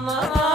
Mama.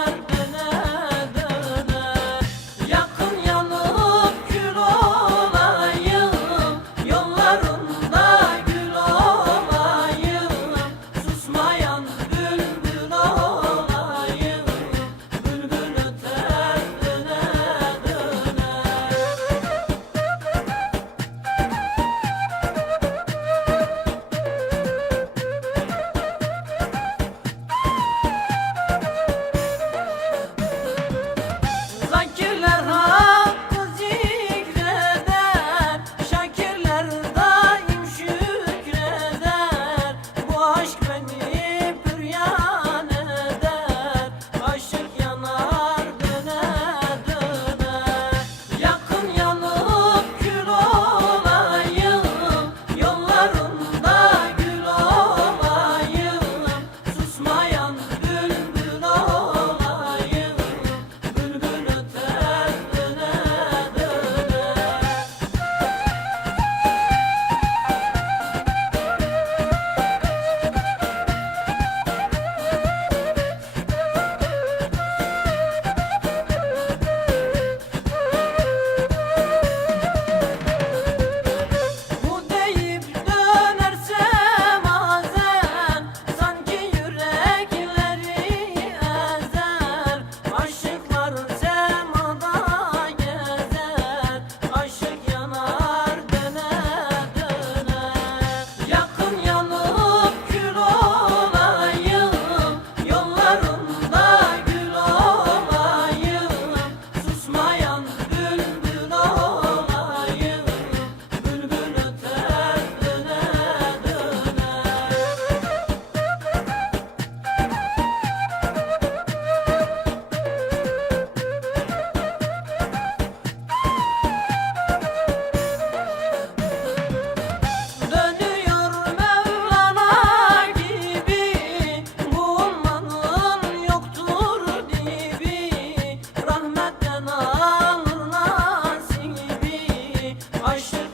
Aşık